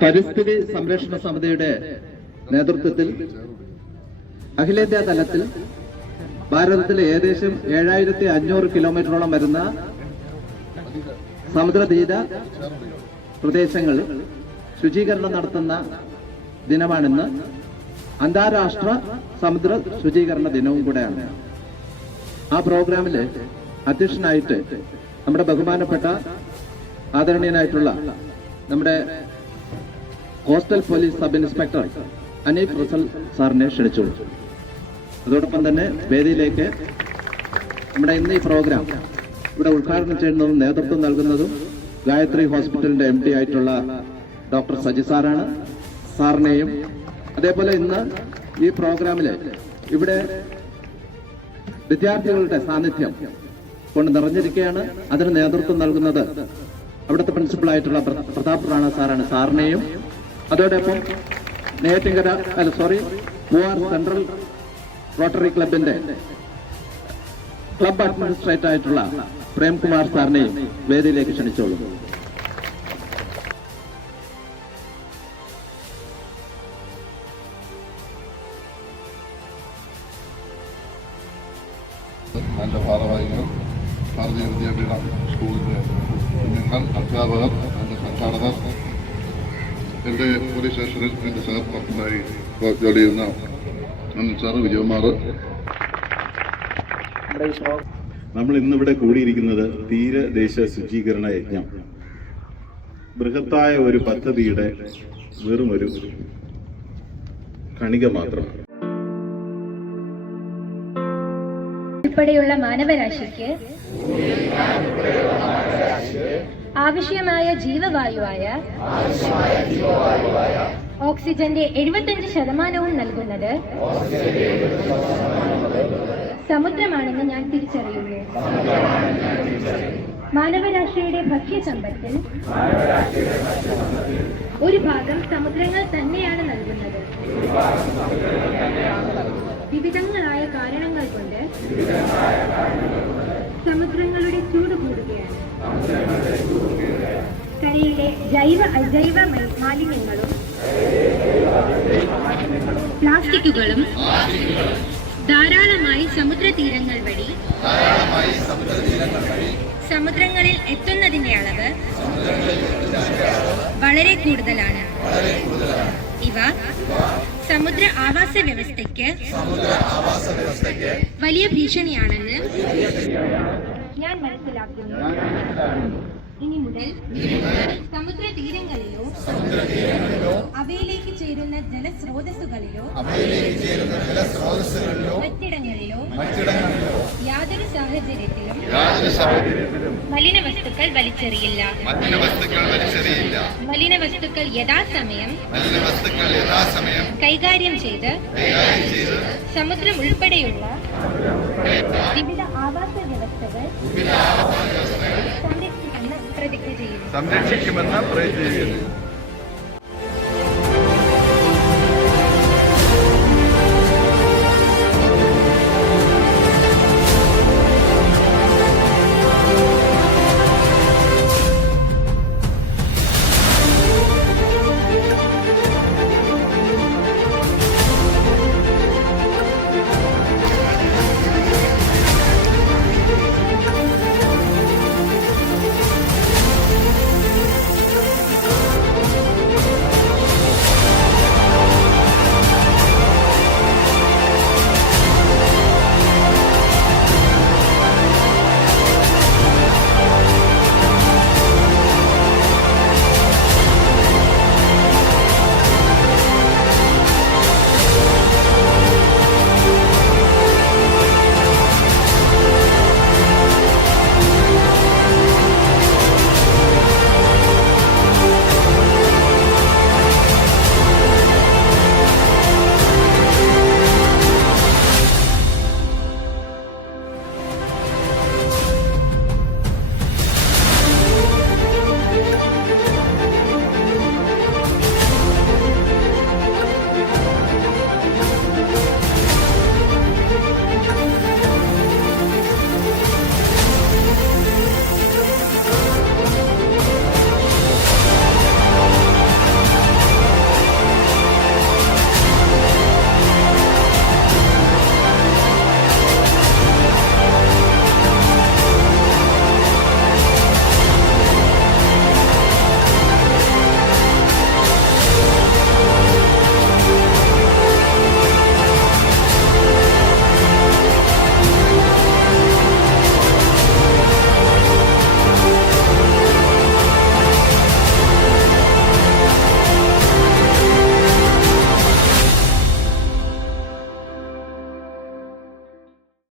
പരിസ്ഥിതി സംരക്ഷണ സമിതിയുടെ നേതൃത്വത്തിൽ അഖിലേന്ത്യാ തലത്തിൽ ഭാരതത്തിലെ ഏകദേശം 7500 കിലോമീറ്ററോളം വരുന്ന സമുദ്രതീര പ്രദേശങ്ങളിൽ ശുചീകരണം നടത്തുന്ന ദിനമാണിന്ന്. അന്താരാഷ്ട്ര സമുദ്ര ശുചീകരണ ദിനവും കൂടെയാണ്. ആ പ്രോഗ്രാമിൽ അധ്യക്ഷനായിട്ട് നമ്മുടെ ബഹുമാനപ്പെട്ട ആദരണീയനായിട്ടുള്ള നമ്മുടെ coastal police sub inspector Aneef Rasal സാറിനെ ക്ഷണിച്ചോളൂ. അതോടൊപ്പം തന്നെ വേദിയിലേക്ക് നമ്മുടെ ഇന്ന് ഈ പ്രോഗ്രാം ഇവിടെ ഉദ്ഘാടനം ചെയ്യുന്നതും നേതൃത്വം നൽകുന്നതും ഗായത്രി ഹോസ്പിറ്റലിന്റെ MD ആയിട്ടുള്ള ഡോക്ടർ സജി സാറാണ്. സാറിനെയും അതേപോലെ ഇന്ന് ഈ പ്രോഗ്രാമില് ഇവിടെ വിദ്യാർത്ഥികളുടെ സാന്നിധ്യം കൊണ്ട് നിറഞ്ഞിരിക്കുകയാണ്. അതിന് നേതൃത്വം നൽകുന്നത് അവിടുത്തെ പ്രിൻസിപ്പളായിട്ടുള്ള പ്രതാപ് റാണ സാറാണ്. സാറിനെയും അതോടൊപ്പം മൂവാർ സെൻട്രൽ റോട്ടറി ക്ലബിന്റെ ക്ലബ് അഡ്മിനിസ്ട്രേറ്റർ ആയിട്ടുള്ള പ്രേംകുമാർ സാറിനെയും വേദിയിലേക്ക് ക്ഷണിച്ചോളൂ. നല്ല ഭാരവാഹികൾ, ഭാരതീയ വിദ്യാപീഠ സ്കൂളിലെ കുഞ്ഞുങ്ങൾ, അധ്യാപകർ, എൻ്റെ സംഘാടകർ, എൻ്റെ പോലീസ് സ്റ്റേഷനിൽ എൻ്റെ സഹപ്രവർത്തകനായി ജോലി ചെയ്യുന്ന അനിൽ സാറ്, വിജയകുമാർ. നമ്മൾ ഇന്നിവിടെ കൂടിയിരിക്കുന്നത് തീരദേശ ശുചീകരണ യജ്ഞം, ബൃഹത്തായ ഒരു പദ്ധതിയുടെ വെറും ഒരു കണിക മാത്രമാണ്. ഉൾപ്പെടെയുള്ള മാനവരാശിക്ക് ആവശ്യമായ ജീവവായുവായ ഓക്സിജന്റെ 75% നൽകുന്നത് സമുദ്രമാണെന്ന് ഞാൻ തിരിച്ചറിയുന്നു. മാനവരാശിയുടെ ഭക്ഷ്യസമ്പത്തിൽ ഒരു ഭാഗം സമുദ്രങ്ങൾ തന്നെയാണ് നൽകുന്നത്. വിവിധങ്ങളായ കാരണങ്ങൾ കൊണ്ട് സമുദ്രങ്ങളുടെ ചൂട് കൂടുകയാണ്. കരയിലെ ജൈവ അജൈവ മാലിന്യങ്ങളും പ്ലാസ്റ്റിക്കുകളും ധാരാളമായി സമുദ്രതീരങ്ങൾ വഴി സമുദ്രങ്ങളിൽ എത്തുന്നതിന്റെ അളവ് വളരെ കൂടുതലാണ്. ഇവ സമുദ്ര ആവാസ വ്യവസ്ഥയ്ക്ക് വലിയ ഭീഷണിയാണെന്ന് ഞാൻ മനസ്സിലാക്കുന്നു. ഇനി മുതൽ സമുദ്രതീരങ്ങളിലോ അവയിലേക്ക് ചേരുന്ന ജലസ്രോതസ്സുകളിലോ മറ്റിടങ്ങളിലോ യാതൊരു സാഹചര്യത്തിലും മലിനവസ്തുക്കൾ വലിച്ചെറിയില്ല. മലിനവസ്തുക്കൾ യഥാസമയം കൈകാര്യം ചെയ്ത് സമുദ്രം ഉൾപ്പെടെയുള്ള വിവിധ ആവാസ വ്യവസ്ഥകൾ സംരക്ഷിക്കുമെന്ന് പ്രതിജ്ഞ ചെയ്യുന്നു.